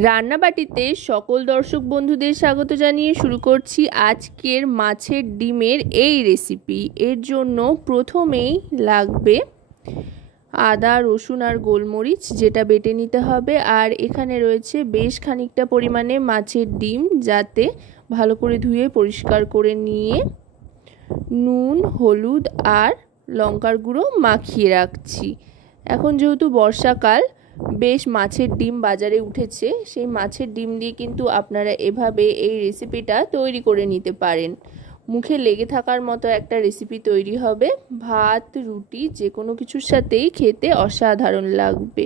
রান্নাবাটিতে সকল দর্শক বন্ধুদের স্বাগত জানিয়ে শুরু করছি আজকের মাছের ডিমের এই রেসিপি। এর জন্য প্রথমেই লাগবে আদা, রসুন আর গোলমরিচ, যেটা বেটে নিতে হবে। আর এখানে রয়েছে বেশ খানিকটা পরিমাণে মাছের ডিম, যাতে ভালো করে ধুয়ে পরিষ্কার করে নিয়ে নুন, হলুদ আর লঙ্কার গুঁড়ো মাখিয়ে রাখছি। এখন যেহেতু বর্ষাকাল, বেশ মাছের ডিম বাজারে উঠেছে, সেই মাছের ডিম দিয়ে কিন্তু আপনারা এভাবে এই রেসিপিটা তৈরি করে নিতে পারেন। মুখে লেগে থাকার মতো একটা রেসিপি তৈরি হবে। ভাত, রুটি যে কোনো কিছুর সাথেই খেতে অসাধারণ লাগবে।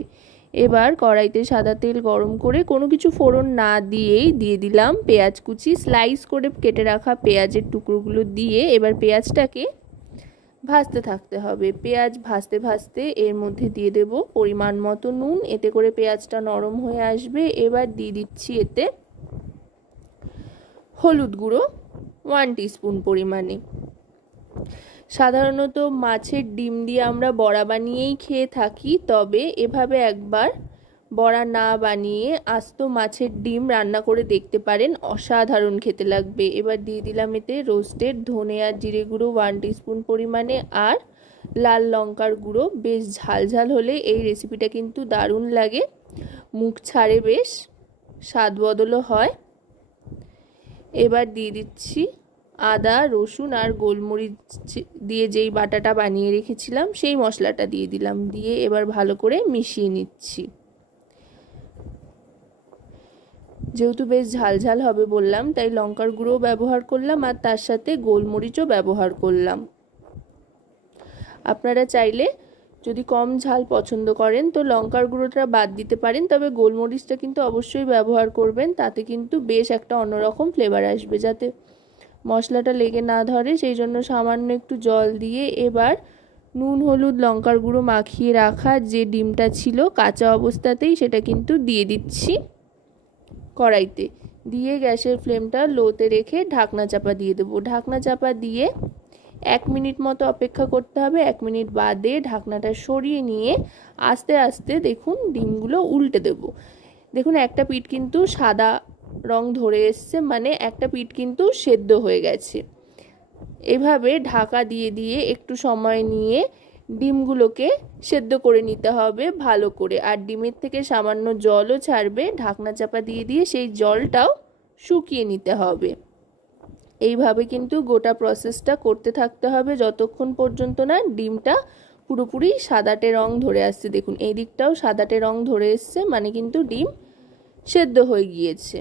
এবার কড়াইতে সাদা তেল গরম করে কোনো কিছু ফোড়ন না দিয়েই দিয়ে দিলাম পেঁয়াজ কুচি। স্লাইস করে কেটে রাখা পেঁয়াজের টুকরোগুলো দিয়ে এবার পেঁয়াজটাকে ভাজতে থাকতে হবে। পেঁয়াজ ভাজতে ভাজতে এর মধ্যে দিয়ে দেব পরিমাণ মতো নুন, এতে করে পেঁয়াজটা নরম হয়ে আসবে। এবার দিয়ে দিচ্ছি এতে হলুদ গুঁড়ো 1 টিস্পুন পরিমাণে। সাধারণত মাছের ডিম দিয়ে আমরা বড়া বানিয়েই খেয়ে থাকি, তবে এভাবে একবার বড়া না বানিয়ে আস্ত মাছের ডিম রান্না করে দেখতে পারেন, অসাধারণ খেতে লাগবে। এবার দিয়ে দিলাম এতে রোস্টেড ধনে আর জিরে গুঁড়ো 1 টিস্পুন পরিমাণে আর লাল লঙ্কার গুঁড়ো। বেশ ঝাল ঝাল হলে এই রেসিপিটা কিন্তু দারুণ লাগে, মুখ ছাড়ে, বেশ স্বাদ বদলও হয়। এবার দিয়ে দিচ্ছি আদা, রসুন আর গোলমরিচ দিয়ে যেই বাটাটা বানিয়ে রেখেছিলাম সেই মশলাটা দিয়ে দিলাম। দিয়ে এবার ভালো করে মিশিয়ে নিচ্ছি। যেহেতু বেশ ঝাল ঝাল হবে বললাম, তাই লঙ্কার গুঁড়োও ব্যবহার করলাম আর তার সাথে গোলমরিচও ব্যবহার করলাম। আপনারা চাইলে যদি কম ঝাল পছন্দ করেন তো লঙ্কার গুঁড়োটা বাদ দিতে পারেন, তবে গোলমরিচটা কিন্তু অবশ্যই ব্যবহার করবেন। তাতে কিন্তু বেশ একটা অন্যরকম ফ্লেভার আসবে। যাতে মশলাটা লেগে না ধরে সেই জন্য সামান্য একটু জল দিয়ে এবার নুন, হলুদ, লঙ্কার গুঁড়ো মাখিয়ে রাখা যে ডিমটা ছিল কাঁচা অবস্থাতেই সেটা কিন্তু দিয়ে দিচ্ছি কড়াইতে। দিয়ে গ্যাসের ফ্লেমটা লোতে রেখে ঢাকনা চাপা দিয়ে দেবো। ঢাকনা চাপা দিয়ে 1 মিনিট মতো অপেক্ষা করতে হবে। 1 মিনিট বাদে ঢাকনাটা সরিয়ে নিয়ে আস্তে আস্তে দেখুন ডিমগুলো উল্টে দেব। দেখুন একটা পিঠ কিন্তু সাদা রং ধরে এসছে, মানে একটা পিঠ কিন্তু সেদ্ধ হয়ে গেছে। এভাবে ঢাকা দিয়ে দিয়ে একটু সময় নিয়ে ডিমগুলোকে সেদ্ধ করে নিতে হবে ভালো করে। আর ডিমের থেকে সামান্য জলও ছাড়বে। ঢাকনা চাপা দিয়ে দিয়ে সেই জলটাও শুকিয়ে নিতে হবে। এইভাবে কিন্তু গোটা প্রসেসটা করতে থাকতে হবে যতক্ষণ পর্যন্ত না ডিমটা পুরোপুরি সাদাটে রং ধরে আসছে। দেখুন এই দিকটাও সাদাটে রং ধরে এসছে, মানে কিন্তু ডিম সেদ্ধ হয়ে গিয়েছে।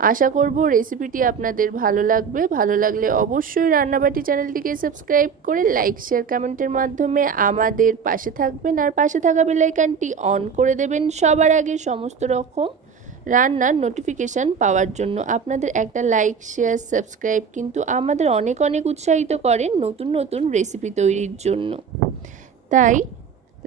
আশা করব রেসিপিটি আপনাদের ভালো লাগবে। ভালো লাগলে অবশ্যই রান্নাবাটি চ্যানেলটিকে সাবস্ক্রাইব করে লাইক, শেয়ার, কমেন্টের মাধ্যমে আমাদের পাশে থাকবেন। আর পাশে থাকা বেল আইকনটি অন করে দেবেন সবার আগে সমস্ত রকম রান্নার নোটিফিকেশান পাওয়ার জন্য। আপনাদের একটা লাইক, শেয়ার, সাবস্ক্রাইব কিন্তু আমাদের অনেক অনেক উৎসাহিত করেন নতুন নতুন রেসিপি তৈরির জন্য। তাই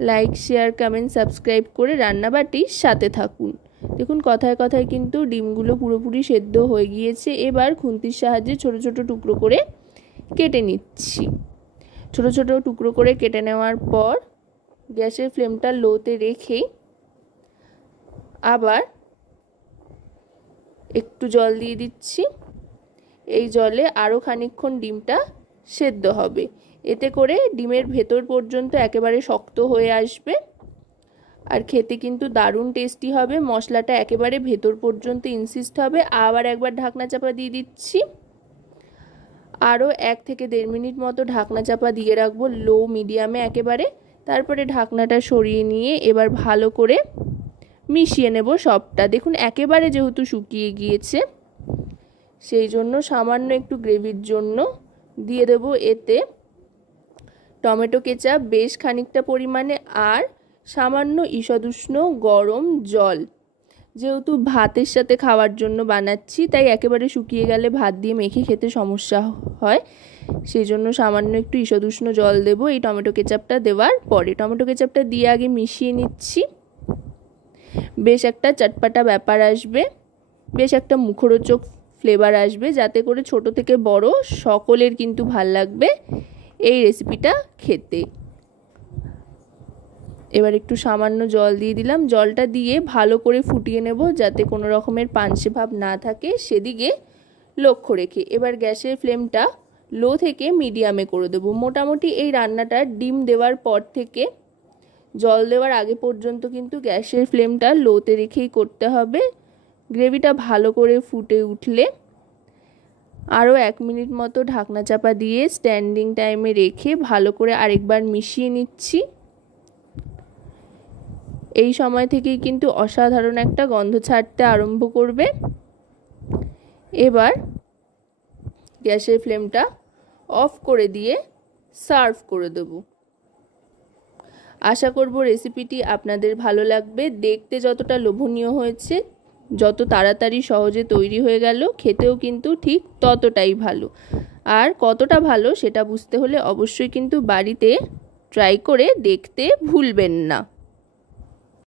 লাইক, শেয়ার, কমেন্ট, সাবস্ক্রাইব করে রান্নাবাটির সাথে থাকুন। দেখুন কথায় কথায় কিন্তু ডিমগুলো পুরোপুরি সেদ্ধ হয়ে গিয়েছে। এবার খুন্তির সাহায্যে ছোট ছোট টুকরো করে কেটে নিচ্ছি। ছোট ছোট টুকরো করে কেটে নেওয়ার পর গ্যাসের ফ্লেমটা লোতে রেখেই আবার একটু জল দিয়ে দিচ্ছি। এই জলে আরও খানিকক্ষণ ডিমটা সেদ্ধ হবে। এতে করে ডিমের ভেতর পর্যন্ত একেবারে শক্ত হয়ে আসবে আর খেতে কিন্তু দারুণ টেস্টি হবে। মশলাটা একেবারে ভেতর পর্যন্ত ইনসিস্ট হবে। আবার একবার ঢাকনা চাপা দিয়ে দিচ্ছি। আরও 1 থেকে 1.5 মিনিট মতো ঢাকনা চাপা দিয়ে রাখবো লো মিডিয়ামে একেবারে। তারপরে ঢাকনাটা সরিয়ে নিয়ে এবার ভালো করে মিশিয়ে নেব সবটা। দেখুন একেবারে যেহেতু শুকিয়ে গিয়েছে সেই জন্য সামান্য একটু গ্রেভির জন্য দিয়ে দেব এতে টমেটো কেচাপ বেশ খানিকটা পরিমাণে আর সামান্য ঈষদুষ্ণ গরম জল। যেহেতু ভাতের সাথে খাওয়ার জন্য বানাচ্ছি, তাই একেবারে শুকিয়ে গেলে ভাত দিয়ে মেখে খেতে সমস্যা হয়, সেই জন্য সামান্য একটু ঈষদুষ্ণ জল দেব এই টমেটো কেচাপটা দেওয়ার পরে। টমেটো কেচাপটা দিয়ে আগে মিশিয়ে নিচ্ছি। বেশ একটা চটপাটা ব্যাপার আসবে, বেশ একটা মুখরোচক ফ্লেভার আসবে, যাতে করে ছোট থেকে বড় সকলের কিন্তু ভাল লাগবে এই রেসিপিটা খেতে। এবার একটু সামান্য জল দিয়ে দিলাম, জলটা দিয়ে ভালো করে ফুটিয়ে নেব যাতে কোনো রকমের পানসে ভাব না থাকে, সেদিকে লক্ষ্য রেখে এবার গ্যাসের ফ্লেমটা লো থেকে মিডিয়ামে করে দেবো। মোটামুটি এই রান্নাটা ডিম দেওয়ার পর থেকে জল দেওয়ার আগে পর্যন্ত কিন্তু গ্যাসের ফ্লেমটা লোতে রেখেই করতে হবে। গ্রেভিটা ভালো করে ফুটে উঠলে আরও 1 মিনিট মতো ঢাকনা চাপা দিয়ে স্ট্যান্ডিং টাইমে রেখে ভালো করে আরেকবার মিশিয়ে নিচ্ছি। এই সময় থেকেই কিন্তু অসাধারণ একটা গন্ধ ছাড়তে আরম্ভ করবে। এবার গ্যাসের ফ্লেমটা অফ করে দিয়ে সার্ভ করে দেব। আশা করব রেসিপিটি আপনাদের ভালো লাগবে। দেখতে যতটা লোভনীয় হয়েছে, যত তাড়াতাড়ি সহজে তৈরি হয়ে গেল, খেতেও কিন্তু ঠিক ততটাই ভালো। আর কতটা ভালো সেটা বুঝতে হলে অবশ্যই কিন্তু বাড়িতে ট্রাই করে দেখতে ভুলবেন না।